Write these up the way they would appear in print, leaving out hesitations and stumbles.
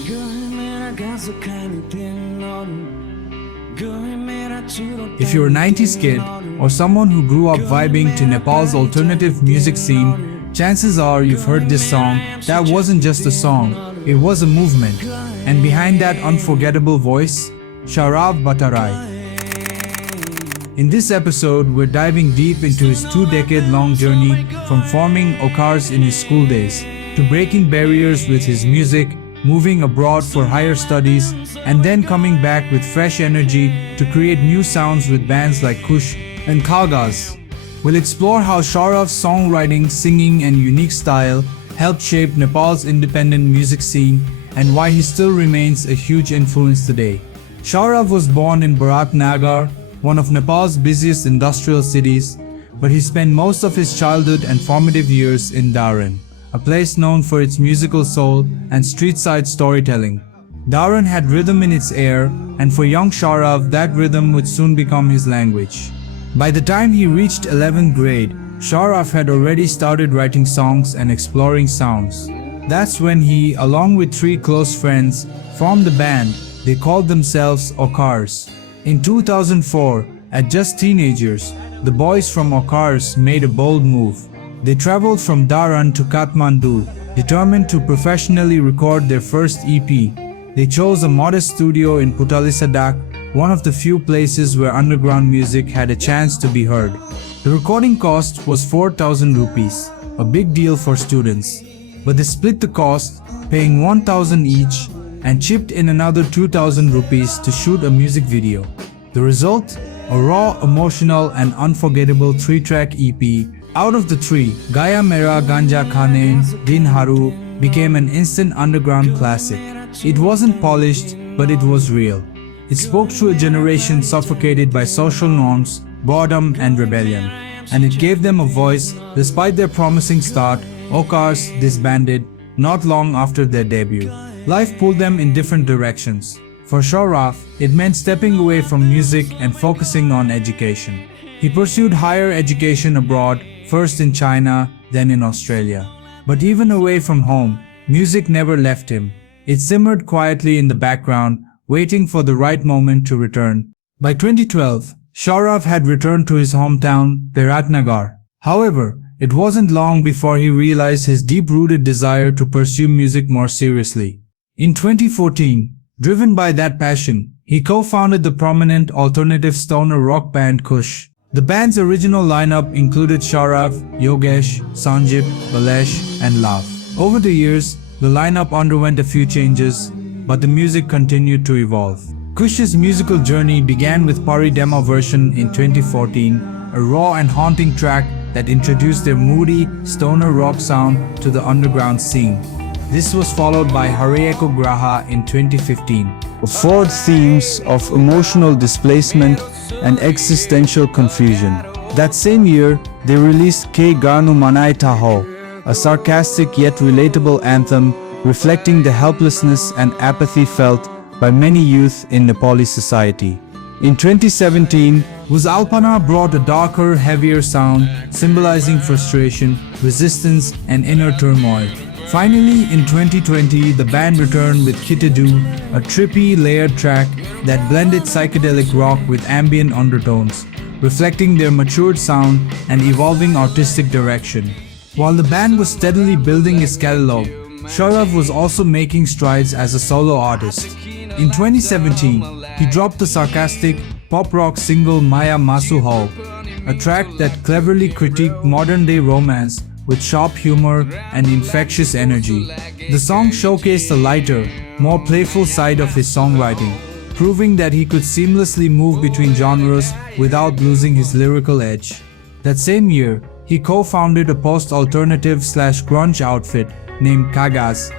If you're a 90s kid or someone who grew up vibing to Nepal's alternative music scene, chances are you've heard this song. That wasn't just a song, it was a movement. And behind that unforgettable voice, Shaurav Bhattarai. In this episode, we're diving deep into his 2-decade-long journey from forming Okharz in his school days to breaking barriers with his music, moving abroad for higher studies, and then coming back with fresh energy to create new sounds with bands like Kush and Kaagaz. We'll explore how Shaurav's songwriting, singing, and unique style helped shape Nepal's independent music scene and why he still remains a huge influence today. Shaurav was born in Biratnagar, one of Nepal's busiest industrial cities, but he spent most of his childhood and formative years in Dharan, a place known for its musical soul and street-side storytelling. Dharan had rhythm in its air, and for young Shaurav, that rhythm would soon become his language. By the time he reached 11th grade, Shaurav had already started writing songs and exploring sounds. That's when he, along with 3 close friends, formed a band. They called themselves Okharz. In 2004, at just teenagers, the boys from Okharz made a bold move. They traveled from Dharan to Kathmandu, determined to professionally record their first EP. They chose a modest studio in Putalisadak, one of the few places where underground music had a chance to be heard. The recording cost was 4,000 rupees, a big deal for students. But they split the cost, paying 1,000 each, and chipped in another 2,000 rupees to shoot a music video. The result? A raw, emotional, and unforgettable 3-track EP. Out of the 3, Gaye, Mera, Ganja, Khane, Din Haru became an instant underground classic. It wasn't polished, but it was real. It spoke to a generation suffocated by social norms, boredom, and rebellion. And it gave them a voice. Despite their promising start, Okharz disbanded not long after their debut. Life pulled them in different directions. For Shaurav, it meant stepping away from music and focusing on education. He pursued higher education abroad, first in China, then in Australia. But even away from home, music never left him. It simmered quietly in the background, waiting for the right moment to return. By 2012, Shaurav had returned to his hometown, Biratnagar. However, it wasn't long before he realized his deep-rooted desire to pursue music more seriously. In 2014, driven by that passion, he co-founded the prominent alternative stoner rock band Kush. The band's original lineup included Shaurav, Yogesh, Sanjip, Balesh, and Lav. Over the years, the lineup underwent a few changes, but the music continued to evolve. Kush's musical journey began with Pari demo version in 2014, a raw and haunting track that introduced their moody, stoner rock sound to the underground scene. This was followed by Harayeko Graha in 2015. 4 themes of emotional displacement and existential confusion. That same year, they released Ke Garnu Manai Taho, a sarcastic yet relatable anthem reflecting the helplessness and apathy felt by many youth in Nepali society. In 2017, Vuz Alpana brought a darker, heavier sound symbolizing frustration, resistance, and inner turmoil. Finally, in 2020, the band returned with Kitadu, a trippy, layered track that blended psychedelic rock with ambient undertones, reflecting their matured sound and evolving artistic direction. While the band was steadily building its catalog, Shaurav was also making strides as a solo artist. In 2017, he dropped the sarcastic, pop-rock single Maya Masu Ho, a track that cleverly critiqued modern-day romance with sharp humor and infectious energy. The song showcased a lighter, more playful side of his songwriting, proving that he could seamlessly move between genres without losing his lyrical edge. That same year, he co-founded a post-alternative/grunge outfit named Kaagaz.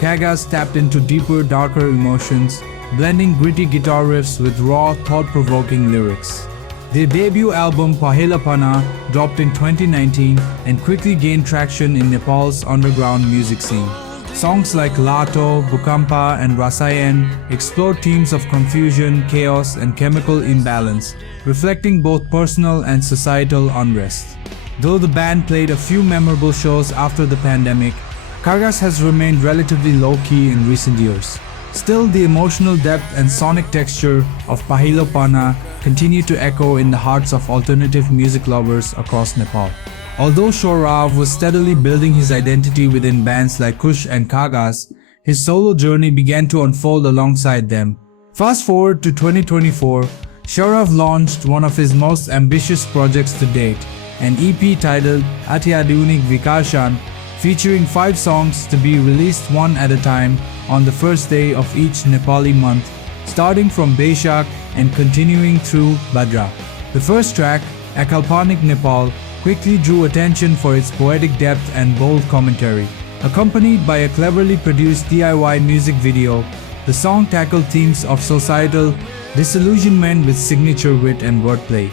Kaagaz tapped into deeper, darker emotions, blending gritty guitar riffs with raw, thought-provoking lyrics. Their debut album Pahela Pana dropped in 2019 and quickly gained traction in Nepal's underground music scene. Songs like Lato, Bukampa, and Rasayan explore themes of confusion, chaos, and chemical imbalance, reflecting both personal and societal unrest. Though the band played a few memorable shows after the pandemic, Kaagaz has remained relatively low-key in recent years. Still, the emotional depth and sonic texture of Pahilo Pana continue to echo in the hearts of alternative music lovers across Nepal. Although Shaurav was steadily building his identity within bands like Kush and Kaagaz, his solo journey began to unfold alongside them. Fast forward to 2024, Shaurav launched one of his most ambitious projects to date, an EP titled Atyadhunik Vikarshan, featuring 5 songs to be released one at a time on the first day of each Nepali month, starting from Baishakh and continuing through Bhadra. The first track, Atyadhunik Nepal, quickly drew attention for its poetic depth and bold commentary. Accompanied by a cleverly produced DIY music video, the song tackled themes of societal disillusionment with signature wit and wordplay,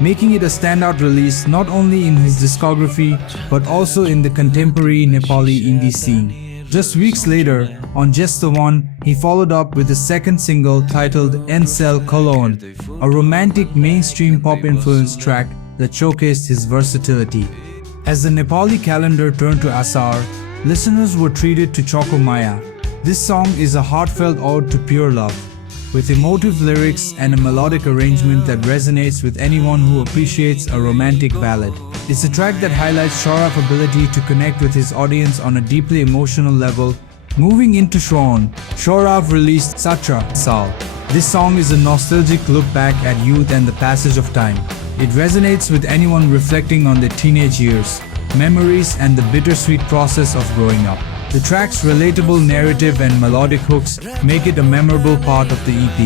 making it a standout release not only in his discography but also in the contemporary Nepali indie scene. Just weeks later, on Just the One, he followed up with a second single titled Ensel Cologne, a romantic mainstream pop-influenced track that showcased his versatility. As the Nepali calendar turned to Asar, listeners were treated to Choco Maya. This song is a heartfelt ode to pure love, with emotive lyrics and a melodic arrangement that resonates with anyone who appreciates a romantic ballad. It's a track that highlights Shaurav's ability to connect with his audience on a deeply emotional level. Moving into Shravan, Shaurav released Satra Sal. This song is a nostalgic look back at youth and the passage of time. It resonates with anyone reflecting on their teenage years, memories, and the bittersweet process of growing up. The track's relatable narrative and melodic hooks make it a memorable part of the EP.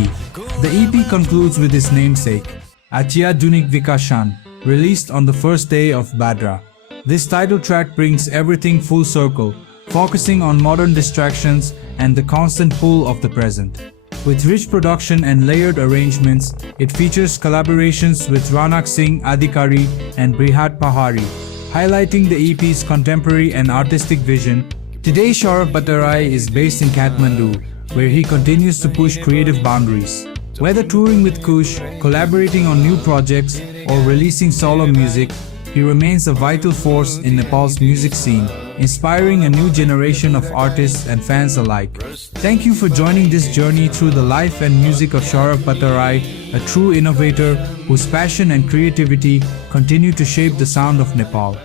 The EP concludes with its namesake, Atyadhunik Vikarshan, released on the first day of Bhadra. This title track brings everything full circle, focusing on modern distractions and the constant pull of the present. With rich production and layered arrangements, it features collaborations with Ranak Singh Adhikari and Brihat Pahari, highlighting the EP's contemporary and artistic vision. Today, Shaurav Bhattarai is based in Kathmandu, where he continues to push creative boundaries. Whether touring with Kush, collaborating on new projects, or releasing solo music, he remains a vital force in Nepal's music scene, inspiring a new generation of artists and fans alike. Thank you for joining this journey through the life and music of Shaurav Bhattarai, a true innovator whose passion and creativity continue to shape the sound of Nepal.